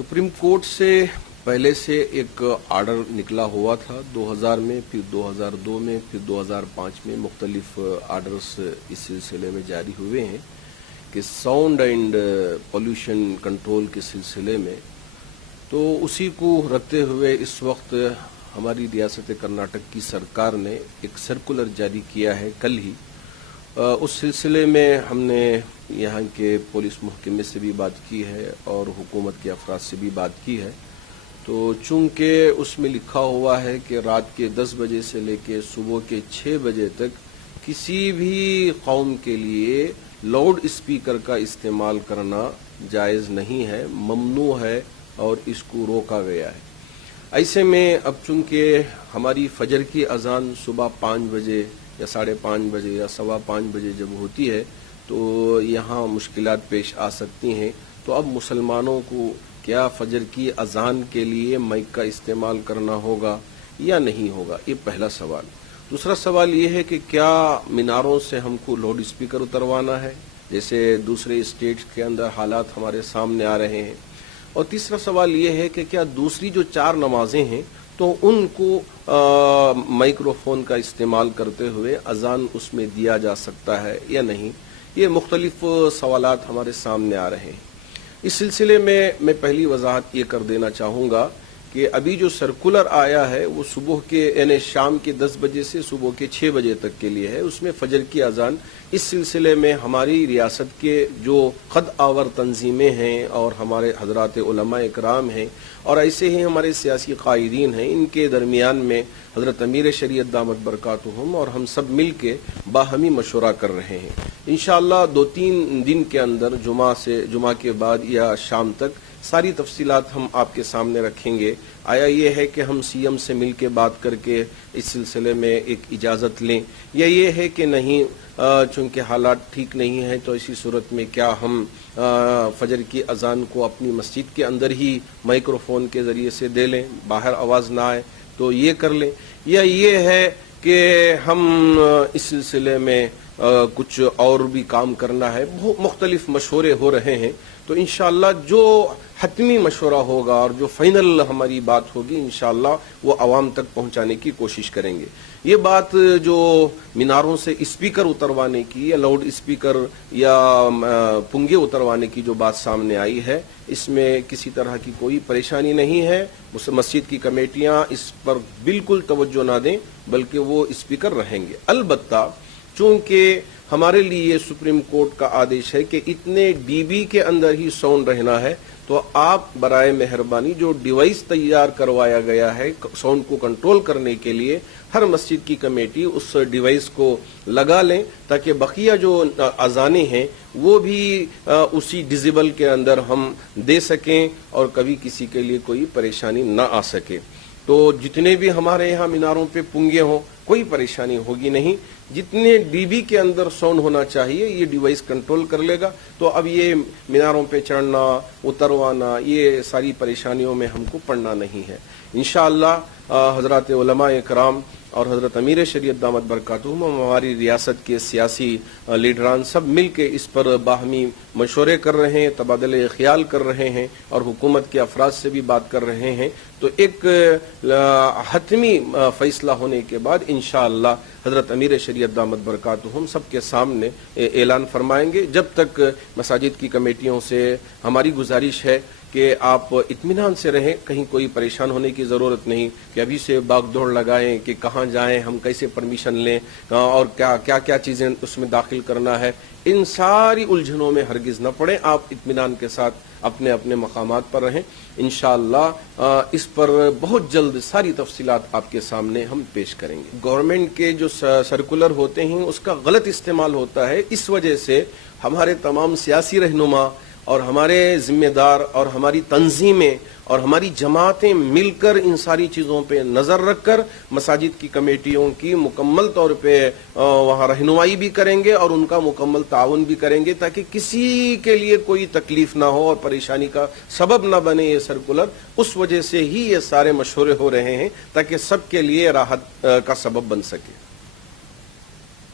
Supreme court से पहले से एक आर्डर निकला हुआ था 2000 में, फिर 2002 में, फिर 2005 में मुख्तलिफ आर्डर्स इस सिलसिले में जारी हुए हैं कि साउंड एंड पोल्यूशन कंट्रोल के सिलसिले में। तो उसी को रखते हुए इस वक्त हमारी रियासत कर्नाटक की सरकार ने एक सर्कुलर जारी किया है कल ही। उस सिलसिले में हमने यहाँ के पुलिस महकमे से भी बात की है और हुकूमत के अफराद से भी बात की है। तो चूंकि उसमें लिखा हुआ है कि रात के 10 बजे से लेकर सुबह के 6 बजे तक किसी भी कौम के लिए लाउड स्पीकर का इस्तेमाल करना जायज़ नहीं है, ममनू है और इसको रोका गया है। ऐसे में अब चूंकि हमारी फजर की अजान सुबह 5 बजे या 5:30 बजे या 5:15 बजे जब होती है तो यहाँ मुश्किलात पेश आ सकती हैं। तो अब मुसलमानों को क्या फजर की अजान के लिए माइक का इस्तेमाल करना होगा या नहीं होगा, ये पहला सवाल। दूसरा सवाल ये है कि क्या मीनारों से हमको लाउड स्पीकर उतरवाना है, जैसे दूसरे स्टेट्स के अंदर हालात हमारे सामने आ रहे हैं। और तीसरा सवाल ये है कि क्या दूसरी जो 4 नमाजें हैं तो उनको माइक्रोफोन का इस्तेमाल करते हुए अजान उसमें दिया जा सकता है या नहीं। ये मुख्तलिफ सवालात हमारे सामने आ रहे हैं। इस सिलसिले में मैं पहली वजाहत ये कर देना चाहूँगा कि अभी जो सर्कुलर आया है वो सुबह के यानी शाम के 10 बजे से सुबह के 6 बजे तक के लिए है। उसमें फजर की अजान इस सिलसिले में हमारी रियासत के जो कद आवर तंजीमें हैं और हमारे हजरात उलमा इकराम हैं और ऐसे ही हमारे सियासी कायदीन हैं, इनके दरमियान में हजरत अमीर शरीयत दामत बरकातुहुम और हम सब मिल के बाहमी मशवरा कर रहे हैं। इंशाअल्लाह 2-3 दिन के अंदर जुमा के बाद या शाम तक सारी तफसीलात हम आपके सामने रखेंगे। आया ये है कि हम सीएम से मिल के बात करके इस सिलसिले में एक इजाज़त लें, या ये है कि नहीं चूँकि हालात ठीक नहीं है तो इसी सूरत में क्या हम फजर की अजान को अपनी मस्जिद के अंदर ही माइक्रोफोन के ज़रिए से दे लें, बाहर आवाज़ ना आए तो ये कर लें, या ये है कि हम इस सिलसिले में कुछ और भी काम करना है। बहुत मुख्तलिफ मशवरे हो रहे हैं। तो इंशाअल्लाह जो हतमी मशवरा होगा और जो फाइनल हमारी बात होगी इंशाअल्लाह वो आवाम तक पहुंचाने की कोशिश करेंगे। ये बात जो मीनारों से स्पीकर उतरवाने की या लाउड स्पीकर या पुंगे उतरवाने की जो बात सामने आई है, इसमें किसी तरह की कोई परेशानी नहीं है। मस्जिद की कमेटियां इस पर बिल्कुल तवज्जो ना दें, बल्कि वो स्पीकर रहेंगे। अलबत्ता चूंकि हमारे लिए सुप्रीम कोर्ट का आदेश है कि इतने डीबी के अंदर ही साउंड रहना है, तो आप बराए मेहरबानी जो डिवाइस तैयार करवाया गया है साउंड को कंट्रोल करने के लिए, हर मस्जिद की कमेटी उस डिवाइस को लगा लें ताकि बकिया जो अजानें हैं वो भी उसी डिजिबल के अंदर हम दे सकें और कभी किसी के लिए कोई परेशानी न आ सके। तो जितने भी हमारे यहाँ मीनारों पे पुंगे हों कोई परेशानी होगी नहीं। जितने डीबी के अंदर साउंड होना चाहिए ये डिवाइस कंट्रोल कर लेगा। तो अब ये मीनारों पे चढ़ना उतरवाना ये सारी परेशानियों में हमको पड़ना नहीं है। इंशाअल्लाह हजरत उलमा इकराम और हजरत अमीर शरीयत दामत बरकातुहुम हमारी रियासत के सियासी लीडरान सब मिल के इस पर बाहमी मशवरे कर रहे हैं, तबादले ख्याल कर रहे हैं और हुकूमत के अफराद से भी बात कर रहे हैं। तो एक हतमी फैसला होने के बाद इंशाअल्लाह हजरत अमीर शरीयत दामत बरकातुहुम सबके सामने ऐलान फरमाएंगे। जब तक मसाजिद की कमेटियों से हमारी गुजारिश है कि आप इत्मीनान से रहें, कहीं कोई परेशान होने की ज़रूरत नहीं कि अभी से भागदौड़ लगाएं कि कहाँ जाएं, हम कैसे परमिशन लें और क्या चीज़ें उसमें दाखिल करना है। इन सारी उलझनों में हरगिज़ न पड़े, आप इत्मीनान के साथ अपने अपने मकामात पर रहें। इंशाअल्लाह इस पर बहुत जल्द सारी तफसीलात आपके सामने हम पेश करेंगे। गवर्नमेंट के जो सर्कुलर होते हैं उसका गलत इस्तेमाल होता है, इस वजह से हमारे तमाम सियासी रहनुमा और हमारे जिम्मेदार और हमारी तंजीमें और हमारी जमातें मिलकर इन सारी चीज़ों पे नज़र रखकर मसाजिद की कमेटियों की मुकम्मल तौर पे वहाँ रहनुमाई भी करेंगे और उनका मुकम्मल ताउन भी करेंगे ताकि किसी के लिए कोई तकलीफ ना हो और परेशानी का सबब ना बने ये सर्कुलर। उस वजह से ही ये सारे मशवरे हो रहे हैं ताकि सबके लिए राहत का सबब बन सके।